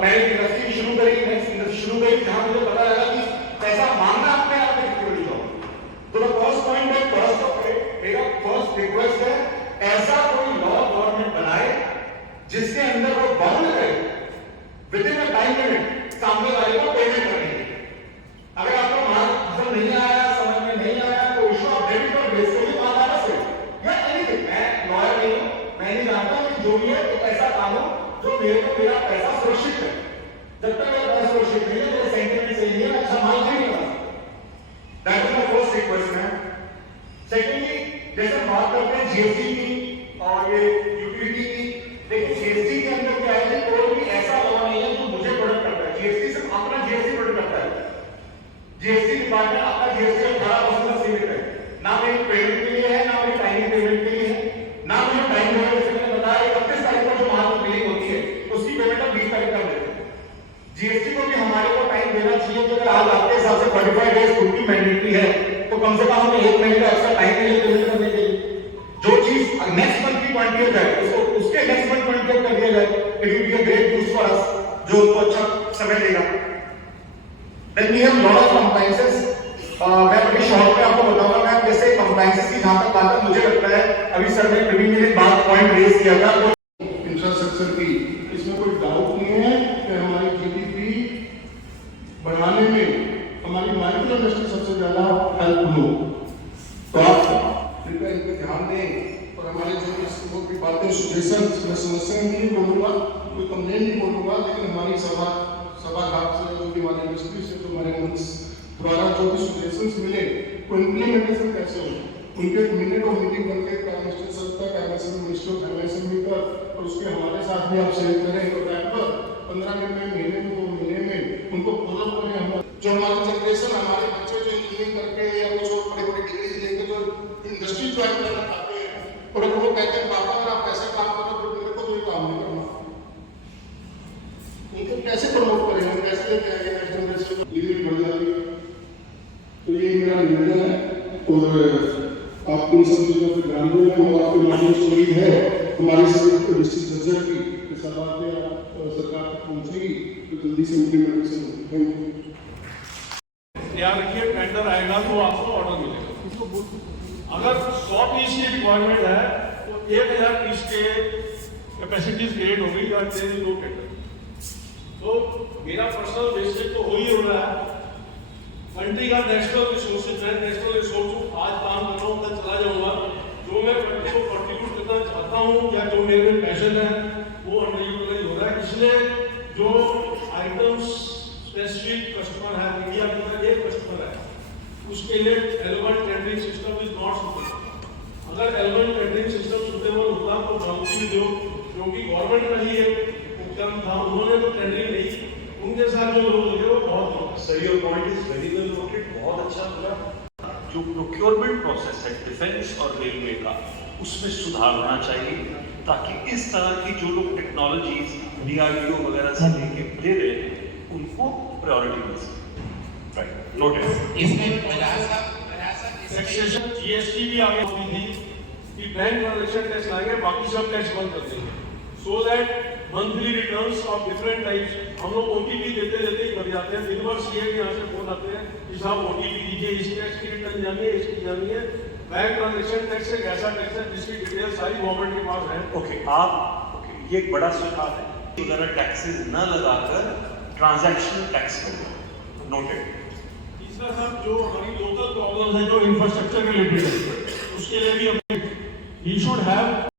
मैंने इंडस्ट्री शुरू करी, जहां मुझे पता लगा कि पैसा मांगना अपने आप में सिक्योरिटी जॉब। तो द फर्स्ट पॉइंट है, फर्स्ट ऑफ मेरा फर्स्ट रिक्वेस्ट है, ऐसा कोई लॉ गवर्नमेंट बनाए जिसके अंदर वो बाउंड करे with in a time limit सामने वाले को पेमेंट करने की। अगर आपको माल पसंद नहीं आया, समझ में नहीं आया, तो इशू ऑफ डेबिट और बेस को भी मांगा ना से या एनीथिंग। मैं लॉयर नहीं हूं, मैं नहीं जानता कि जो भी है एक ऐसा कानून जो मेरे को मेरा पैसा सुरक्षित है। जब तक मेरा पैसा सुरक्षित नहीं है, मेरे सेंटिमेंट से नहीं है, मैं अच्छा माल नहीं बना सकता। That is my first request है। सेकेंडली, जैसे बात करते हैं जीएसटी की और ये यूटिलिटी की, देखिए जीएसटी के अंदर क्या है कि कोई भी ऐसा लॉ नहीं है जो मुझे प्रोटेक्ट करता है। जीएसटी सिर्फ अपना जीएसटी प्रोटेक्ट करता है। जीएसटी डिपार्टमेंट अपना जीएसटी 18% तक सीमित है, ना मेरी पेमेंट के लिए है, ना मेरी टाइमिंग पेमेंट के लिए है, ना मुझे टाइम जो है, जैसे मैंने बताया 31 तारीख को जो माल बिलिंग होती है उसकी पेमेंट हम 20 तारीख का देते हैं। जीएसटी को भी हमारे को टाइम देना चाहिए कि अगर आज आपके हिसाब से 45 डेज छुट्टी मैंडेटरी है तो कम से कम हमें 1 महीने का एक्स्ट्रा टाइम मिले पेमेंट करने के लिए। जो चीज नेक्स्ट मंथ की 20th है उसको उसके नेक्स्ट मंथ 20th कर दिया जाए, it will be a great boost for us, जो उसको अच्छा समय देगा। Then we have lot of compliances. मैं बड़ी शॉर्ट में आपको बताऊंगा। मैं जैसे कंप्लायंसेस की जहां तक बात है, मुझे लगता है अभी सर ने प्रीवियस में बात पॉइंट रेज किया था इंफ्रास्ट्रक्चर की, इसमें कोई डाउट नहीं है कि हमारी जीडीपी बढ़ाने में हमारी माइक्रो इंडस्ट्री सबसे ज्यादा हेल्प हो। तो आप कृपया इन पर ध्यान दें और हमारे जो इस की बातें सजेशन समस्या नहीं बोलूंगा, कोई कंप्लेन नहीं बोलूंगा, लेकिन हमारी सभागार से जो भी हमारे इंडस्ट्री से जो हमारे मंच द्वारा जो भी सजेशंस मिले वो इम्प्लीमेंटेशन कैसे हो, उनके मिनट और मीटिंग करके प्राइम मिनिस्टर सर तक, मिनिस्टर ऑफ फाइनेंस मिलकर और उसके हमारे साथ भी आप शेयर करें तो पर 15 दिन में, महीने में, 2 महीने में उनको फॉलो करें। हम जो हमारी जनरेशन, हमारे बच्चे जो इंजीनियरिंग करके या कुछ और बड़े-बड़े डिग्री लेके जो इंडस्ट्री ज्वाइन करना चाहते हैं और वो कहते हैं पापा अगर आप ऐसे काम करो तो मेरे को तो ये काम नहीं करना, उनको कैसे प्रमोट करें, हम कैसे लेके आएंगे नेक्स्ट जनरेशन को, धीरे बढ़ जाएगी। तो ये मेरा निवेदन है और आप इन सब चीजों पर ध्यान दें और आपके माध्यम से उम्मीद है हमारे डिस्ट्रिक्ट जजर की सलाह पे सरकार तक पहुंचेगी तो जल्दी से इम्प्लीमेंटेशन होगी। याद रखिए, टेंडर आएगा तो आपको ऑर्डर मिलेगा। अगर 100 पीस की रिक्वायरमेंट है तो 1000 पीस के कैपेसिटीज क्रिएट होगी या देयर इज नो टेंडर। तो मेरा पर्सनल बेसिक तो हो ही हो रहा है। कंट्री का नेशनल रिसोर्सेज है, नेशनल रिसोर्स आज काम कर रहा हूँ, कल चला जाऊंगा। जो मैं कंट्री को कंट्रीब्यूट करना चाहता हूँ या जो मेरे में पैशन है वो अनयूटिलाइज हो रहा है। इसलिए जो आइटम्स स्पेसिफिक कस्टमर है, इंडिया के अंदर एक कस्टमर है, उसके लिए element tendering system is not suitable. अगर एलिमेंट टेंडरिंग सिस्टम सुटेबल होता तो बाउंड्री क्योंकि गवर्नमेंट का ही एक उपक्रम था, उन्होंने तो टेंडरिंग नहीं, उनके साथ जो लोग लगे वो बहुत sir your point is very well noted, बहुत अच्छा लगा। जो प्रोक्योरमेंट प्रोसेस है डिफेंस और रेलवे का, उसमें सुधार होना चाहिए ताकि इस तरह की जो लोग टेक्नोलॉजीज डीआरडीओ वगैरह से लेके दे रहे हैं उनको प्रायोरिटी मिल सके। Right, noted. इसमें टैक्सेशन जीएसटी भी आगे होती थी कि बैंक ट्रांजैक्शन टैक्स लाएंगे, बाकी सब टैक्स बंद कर देंगे, so that monthly returns of different types. हम लोग ओटीपी देते ही कर जाते हैं। दिन भर सीए के यहाँ से फोन आते हैं कि साहब ओटीपी दीजिए, इस टैक्स की रिटर्न जानिए, इसकी जानिए। बैंक ट्रांजैक्शन टैक्स एक ऐसा टैक्स है जिसकी डिटेल सारी गवर्नमेंट के पास है। ओके, ये एक बड़ा सुझाव है कि अगर टैक्सेस न लगाकर ट्रांजैक्शन टैक्स करो। नोटेड। तीसरा साहब, जो हमारी लोकल प्रॉब्लम है जो इंफ्रास्ट्रक्चर रिलेटेड है, उसके लिए भी ही शुड हैव